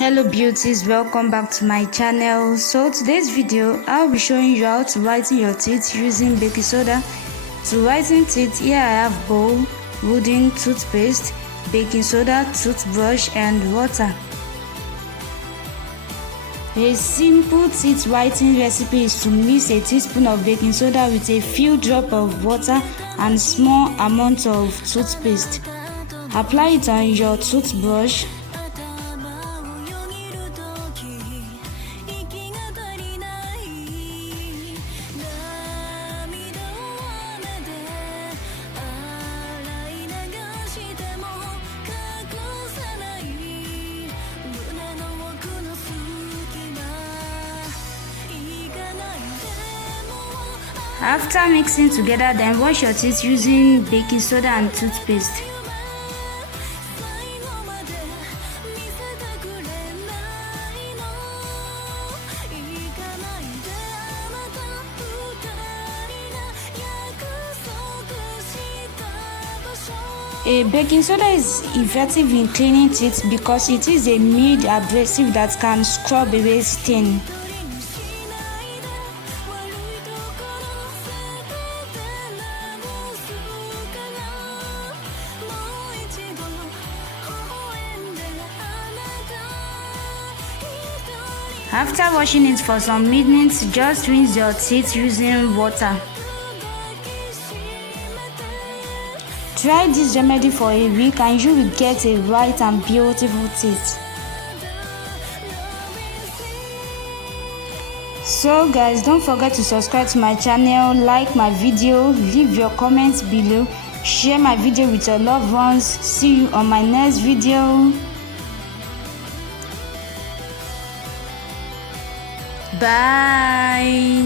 Hello beauties, welcome back to my channel. So today's video I'll be showing you how to whiten your teeth using baking soda. To whiten teeth, here I have bowl, wooden toothpaste, baking soda, toothbrush and water. A simple teeth whitening recipe is to mix a teaspoon of baking soda with a few drops of water and small amount of toothpaste. Apply it on your toothbrush. After mixing together, then wash your teeth using baking soda and toothpaste. A baking soda is effective in cleaning teeth because it is a mild abrasive that can scrub away stain. After washing it for some minutes, just rinse your teeth using water. Try this remedy for a week and you will get a white and beautiful teeth. So guys, don't forget to subscribe to my channel, like my video, leave your comments below, share my video with your loved ones. See you on my next video. Bye.